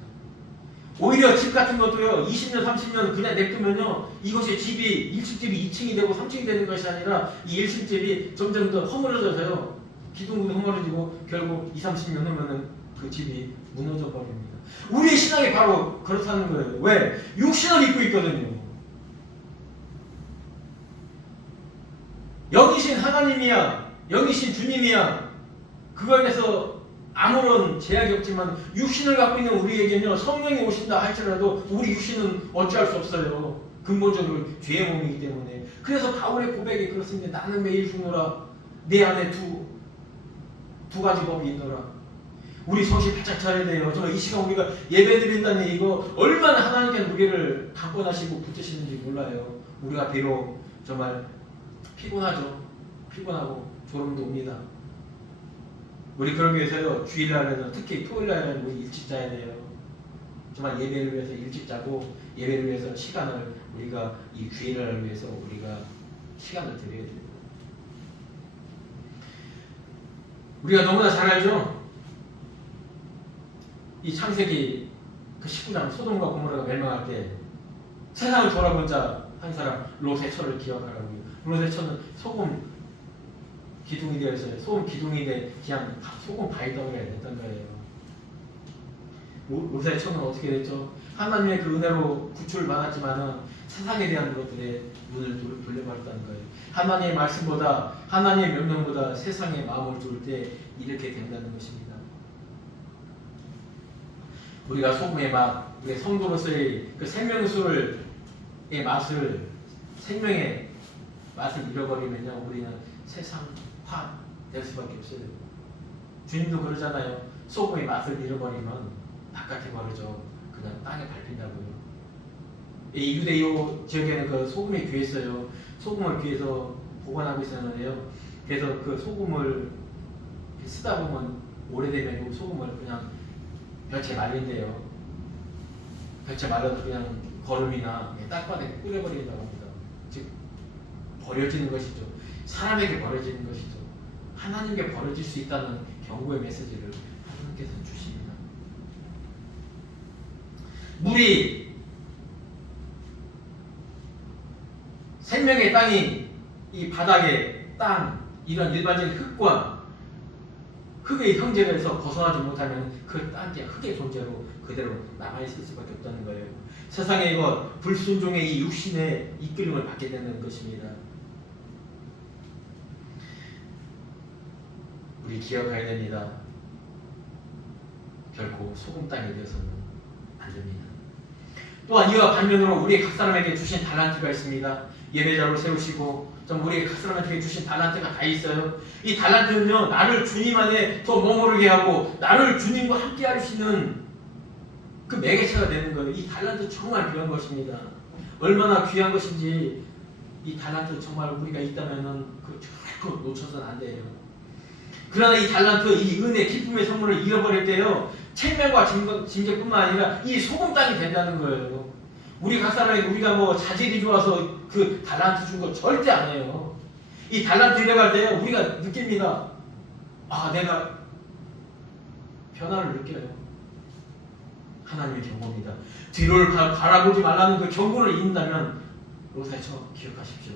오히려 집 같은 것도요 20년 30년 그냥 냅두면요 이것이 집이 1층집이 2층이 되고 3층이 되는 것이 아니라 이 1층집이 점점 더 허물어져서요 기둥이 허물어지고 결국 2, 30년 후면은 그 집이 무너져 버립니다. 우리의 신앙이 바로 그렇다는 거예요. 왜? 육신을 입고 있거든요. 영이신 하나님이야, 영이신 주님이야. 그거에 대해서 아무런 제약이 없지만 육신을 갖고 있는 우리에게는요 성령이 오신다 할지라도 우리 육신은 어찌할 수 없어요. 근본적으로 죄의 몸이기 때문에. 그래서 바울의 고백이 그렇습니다. 나는 매일 죽노라. 내 안에 두 가지 법이 있노라. 우리 정신 바짝 차려야 돼요. 정말 이 시간 우리가 예배 드린다니 이거 얼마나 하나님께서 우리를 강권하시고 붙드시는지 몰라요. 우리가 비록 정말 피곤하죠. 피곤하고 졸음도 옵니다. 우리 그러기 위해서요 주일날에는 특히 토요일날에는 우리 일찍 자야 돼요. 정말 예배를 위해서 일찍 자고 예배를 위해서 시간을 우리가 이 주일날을 위해서 우리가 시간을 드려야 돼요. 우리가 너무나 잘 알죠. 이 창세기 그 19장 소돔과 고모라가 멸망할 때 세상을 돌아본 자 한 사람 롯의 처를 기억하라고요. 롯의 처는 소금 기둥이 되어 있어요. 소금 기둥이 돼 그냥 소금 바위덩어리가 됐던 거예요. 롯의 처는 어떻게 됐죠? 하나님의 그 은혜로 구출을 받았지만은 세상에 대한 것들에 눈을 돌려버렸다는 거예요. 하나님의 말씀보다 하나님의 명령보다 세상의 마음을 둘 때 이렇게 된다는 것입니다. 우리가 소금의 맛, 우리 성도로서의 그 생명수의 맛을 생명의 맛을 잃어버리면요 우리는 세상화 될 수밖에 없어요. 주님도 그러잖아요. 소금의 맛을 잃어버리면 바깥에 버려져 그냥 땅에 밟힌다고요. 이 유대요 지역에는 그 소금이 귀했어요. 소금을 귀해서 보관하고 있었는데요. 그래서 그 소금을 쓰다 보면 오래되면 그 소금을 그냥 볕에 말린대요. 볕에 말려서 그냥 거름이나 땅바닥에 뿌려버린다고 합니다. 즉 버려지는 것이죠. 사람에게 버려지는 것이죠. 하나님께 버려질 수 있다는 경고의 메시지를 하나님께서 주십니다. 물이 생명의 땅이 이 바닥에 땅 이런 일반적인 흙과 흙의 형제에서 벗어나지 못하면 그 땅이 흙의 존재로 그대로 남아있을 수밖에 없다는 거예요. 세상에 이거 불순종의 이 육신의 이끌림을 받게 되는 것입니다. 우리 기억해야 됩니다. 결코 소금 땅이 되어서는 안 됩니다. 또한 이와 반면으로 우리 각 사람에게 주신 달란트가 있습니다. 예배자로 세우시고 좀 우리 각 사람에게 주신 달란트가 다 있어요. 이 달란트는요 나를 주님 안에 더 머무르게 하고 나를 주님과 함께 할 수 있는 그 매개체가 되는 거예요. 이 달란트 정말 귀한 것입니다. 얼마나 귀한 것인지 이 달란트 정말 우리가 있다면은 그 결코 놓쳐서는 안 돼요. 그러나 이 달란트, 이 은혜, 기쁨의 선물을 잃어버릴 때요 책망과 징계뿐만 아니라 이 소금 땅이 된다는 거예요. 우리 각 사람에게 우리가 뭐 자질이 좋아서 그 달란트 준 거 절대 아니에요. 이 달란트 잃어갈 때 우리가 느낍니다. 아 내가 변화를 느껴요. 하나님의 경고입니다. 뒤를 바라보지 말라는 그 경고를 잊는다면 롯에처 기억하십시오.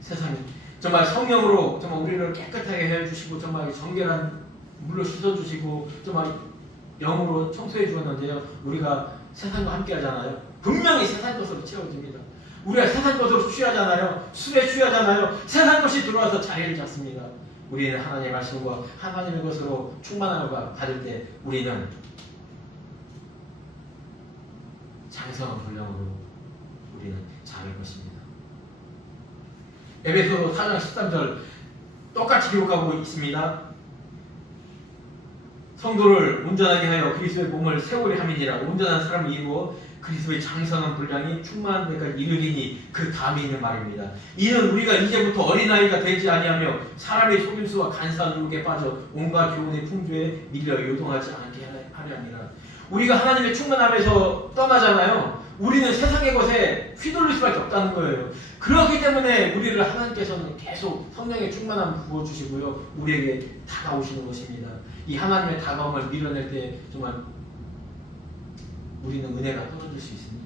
세상에 정말 성령으로 정말 우리를 깨끗하게 해주시고 정말 정결한 물로 씻어주시고 정말 영으로 청소해 주었는데요. 우리가 세상과 함께 하잖아요. 분명히 세상 것으로 채워집니다. 우리가 세상 것으로 취하잖아요. 술에 취하잖아요. 세상 것이 들어와서 자리를 잡습니다. 우리는 하나님의 말씀과 하나님의 것으로 충만함을 받을 때 우리는 장성한 분량으로 우리는 자랄 것입니다. 에베소서 4장 13절 똑같이 기록하고 있습니다. 성도를 온전하게 하여 그리스도의 몸을 세월이 함이니라. 온전한 사람을 이루어 그리스도의 장성한 분량이 충만한 데까지 이르리니 그 다음에 있는 말입니다. 이는 우리가 이제부터 어린아이가 되지 아니하며 사람의 속임수와 간사한 유혹에 빠져 온갖 교훈의 풍조에 밀려 요동하지 않게 하려 함이라. 우리가 하나님의 충만함에서 떠나잖아요. 우리는 세상의 것에 휘둘릴 수밖에 없다는 거예요. 그렇기 때문에 우리를 하나님께서는 계속 성령의 충만함을 부어주시고요, 우리에게 다가오시는 것입니다. 이 하나님의 다가옴을 밀어낼 때 정말 우리는 은혜가 떨어질 수 있습니다.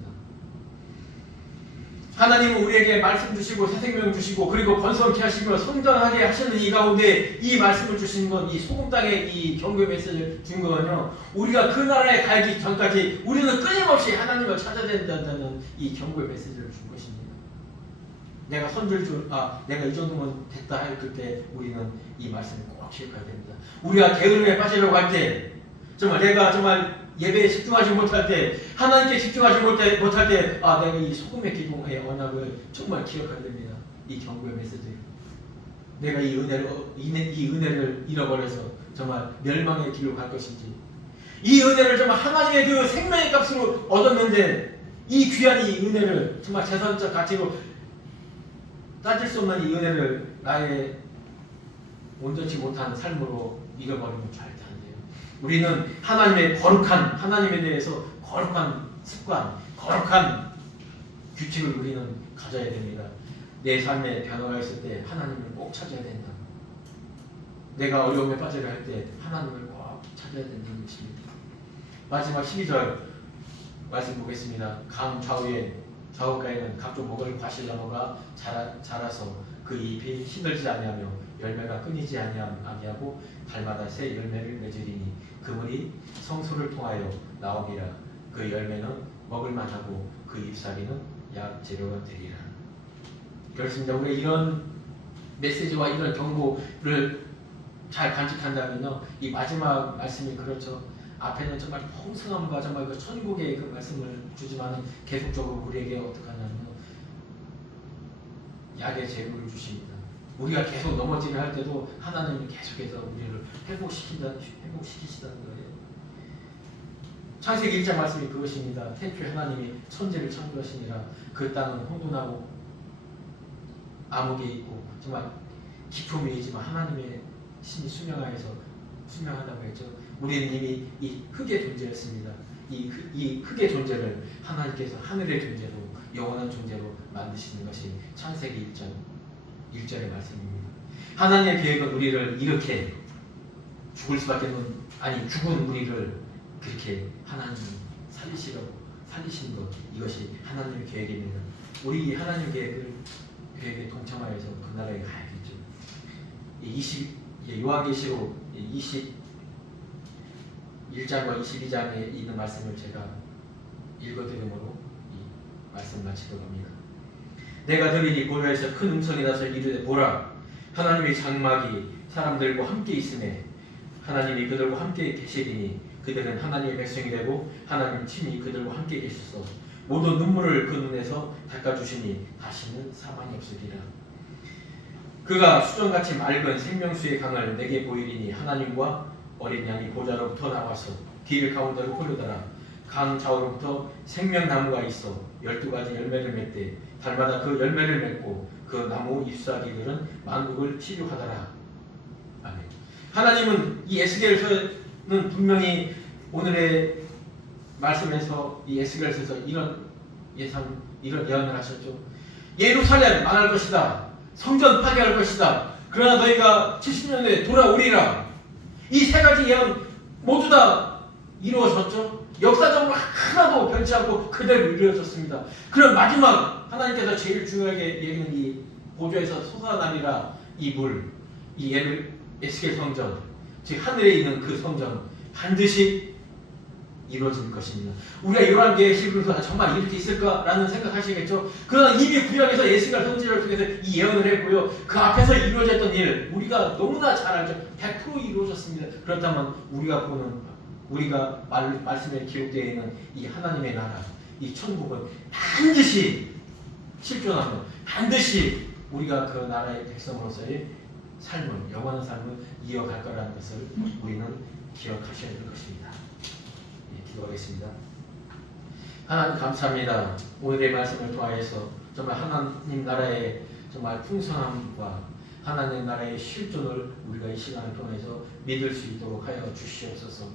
하나님은 우리에게 말씀 주시고 새 생명 주시고 그리고 번성케 하시며 성장하게 하시는 이 가운데 이 말씀을 주신 건, 이 소금 땅에 이 경고 메시지를 준 거는요, 우리가 그 나라에 가기 전까지 우리는 끊임없이 하나님을 찾아야 된다는 이 경고의 메시지를 준 것입니다. 내가 내가 이 정도면 됐다 할 그때 우리는 이 말씀을 꼭 기억해야 됩니다. 우리가 게으름에 빠지려고 할 때, 내가 정말 예배에 집중하지 못할 때, 하나님께 집중하지 못할 때, 내가 이 소금의 기도의 언약을 정말 기억해야 됩니다. 이 경고의 메시지. 내가 이 은혜를 잃어버려서 정말 멸망의 길로 갈 것인지, 이 은혜를 정말 하나님의 그 생명의 값으로 얻었는데, 이 귀한 이 은혜를 정말 재산적 가치로 따질 수 없는 이 은혜를 나의 온전치 못한 삶으로 잃어버리면 절대 안 돼요. 우리는 하나님의 거룩한, 하나님에 대해서 거룩한 습관, 거룩한 규칙을 우리는 가져야 됩니다. 내 삶에 변화가 있을 때 하나님을 꼭 찾아야 된다. 내가 어려움에 빠져야 할 때 하나님을 꼭 찾아야 된다는 것입니다. 마지막 12절 말씀 보겠습니다. 강 좌우가에는 각종 먹을 과실나무가 자라서 그 잎이 시들지 아니하며 열매가 끊이지 아니하고 달마다 새 열매를 맺으리니 그물이 성소를 통하여 나오리라. 그 열매는 먹을만하고 그 잎사귀는 약 재료가 되리라. 그렇습니다. 우리가 이런 메시지와 이런 경고를 잘 간직한다면요, 이 마지막 말씀이 그렇죠. 앞에는 정말 풍성함과 정말 그 천국의 그 말씀을 주지만은 계속적으로 우리에게 어떻게 하냐면요, 약의 재물을 주십니다. 우리가 계속 넘어지려 할 때도 하나님이 계속해서 우리를 회복시키시다는 거예요. 창세기 1장 말씀이 그것입니다. 태초에 하나님이 천지를 창조하시니라. 그 땅은 혼돈하고 암흑에 있고 정말 기품이 있지만 하나님의 신이 수명하다고 했죠. 우리는 이미 이 흙의 존재였습니다. 이 흙의 존재를 하나님께서 하늘의 존재로, 영원한 존재로 만드시는 것이 창세기 1장 1절의 말씀입니다. 하나님의 계획은 우리를 이렇게 죽을 수밖에 없는, 죽은 우리를 그렇게 하나님이 살리신 것, 이것이 하나님의 계획입니다. 우리 하나님 계획에 동참하여서 그 나라에 가야겠죠. 요한계시록 21장과 22장에 있는 말씀을 제가 읽어드림으로 이 말씀 마치도록 합니다. 내가 들으니 보좌에서 큰 음성이 나서 이르되 보라, 하나님의 장막이 사람들과 함께 있으매 하나님이 그들과 함께 계시리니 그들은 하나님의 백성이 되고 하나님 친히 그들과 함께 계셔서 모든 눈물을 그 눈에서 닦아주시니 다시는 사망이 없으리라. 그가 수정같이 맑은 생명수의 강을 내게 보이리니 하나님과 어린 양이 보좌로부터 나와서 길 가운데로 흐르더라. 강 좌우로부터 생명나무가 있어 12가지 열매를 맺되 달마다 그 열매를 맺고 그 나무 잎사귀들은 만국을 치료하더라. 아멘. 하나님은 이 에스겔서는 분명히 오늘의 말씀에서 이 에스겔서에서 이런 예언을 하셨죠. 예루살렘 망할 것이다. 성전 파괴할 것이다. 그러나 너희가 70년 후에 돌아오리라. 이 세 가지 예언 모두 다 이루어졌죠. 역사적으로 하나도 변치 않고 그대로 이루어졌습니다. 그럼 마지막 하나님께서 제일 중요하게 얘기는 이 보좌에서 솟아나리라 이 물, 이 에스겔 성전, 즉 하늘에 있는 그 성전 반드시 이루어질 것입니다. 우리가 요한계시록에서 정말 이렇게 있을까라는 생각하시겠죠. 그러나 이미 구약에서 예수가 선지자를 통해서 이 예언을 했고요. 그 앞에서 이루어졌던 일 우리가 너무나 잘 알죠. 100% 이루어졌습니다. 그렇다면 우리가 말씀에 기록되어 있는 이 하나님의 나라, 이 천국은 반드시 실존하며 반드시 우리가 그 나라의 백성으로서의 삶을, 영원한 삶을 이어갈 거라는 것을 우리는 기억하셔야 될 것입니다. 예, 기도하겠습니다. 하나님 감사합니다. 오늘의 말씀을 통하여서 정말 하나님 나라의 정말 풍성함과 하나님 나라의 실존을 우리가 이 시간을 통해서 믿을 수 있도록 하여 주시옵소서.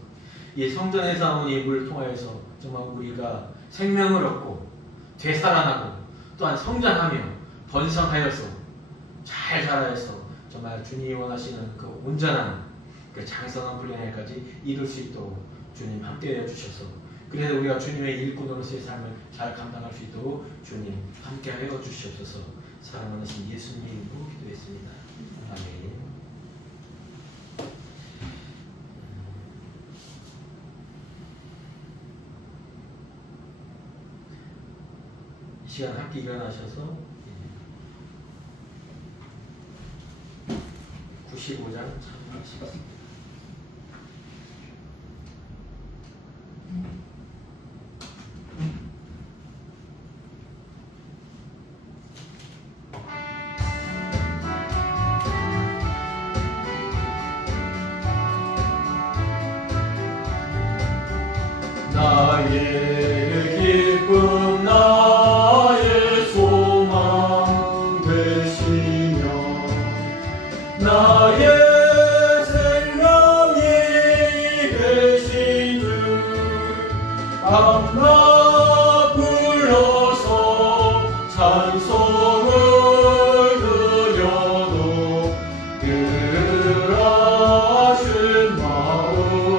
이 성전에서 나온 이 물을 통하여서 정말 우리가 생명을 얻고 되살아나고 또한 성장하며 번성하여서 잘 자라서 정말 주님이 원하시는 그 온전한 그 장성한 분량에까지 이룰 수 있도록 주님 함께하여 주셔서, 그래서 우리가 주님의 일꾼으로서의 삶을 잘 감당할 수 있도록 주님 함께하여 주시옵소서. 사랑하신 예수님 이름으로 기도했습니다. 아멘. 이 시간 함께 일어나셔서 95장 참여하시겠습니다. 나의 기쁨 나의 소망 되시며 나의 생명이 되신 주 밤낮 불러서 찬송을 드려도 그하신 마음뿐일세.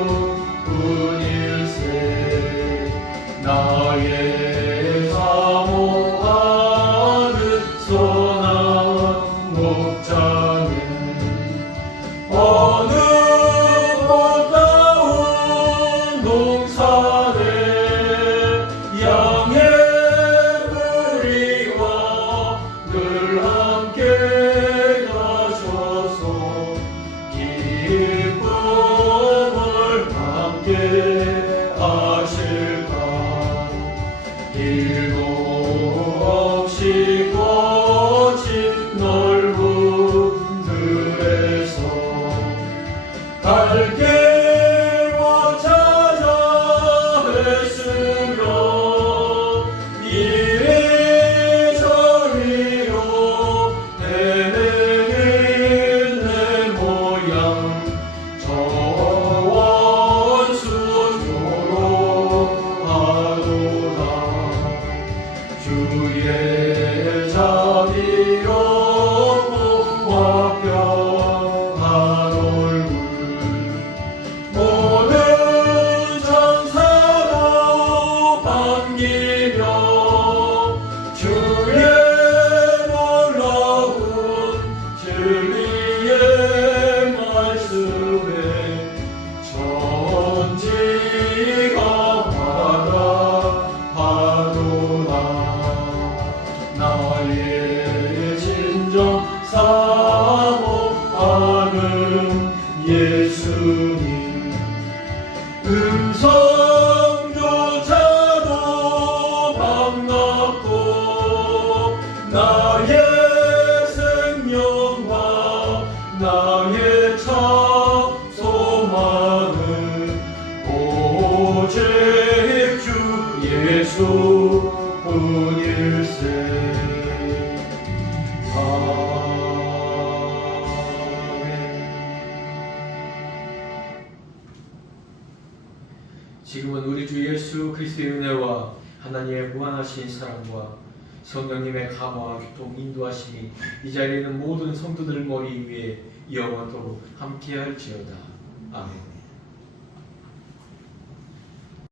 나의 사모하는 선한 목자는 어느 꽃다운 동산에 양의 무리와 늘 함께 가셔서 기쁨을 함께 하실까. 길도 없이 거친 넓은 들에서 갈 길 못 찾아 헤쓰며 이리저리로 헤매는 내 모양 저 원수 조롱하도다. 주의 자비롭고 화평한 얼굴 모든 천사도 반기며 주의 놀라운 진리의 말씀에 천지가 바라하도다. 나의 진정 사모하는 예수님 음성조차도 반갑고 나의 생명과 나의 참 소망은 오직 주 예수뿐일세. 지금은 우리 주 예수 그리스도의 은혜와 하나님의 무한하신 사랑과 성령님의 감화와 교통 인도하심이 이 자리에 있는 모든 성도들 머리 위에 영원토록 함께할지어다. 아멘.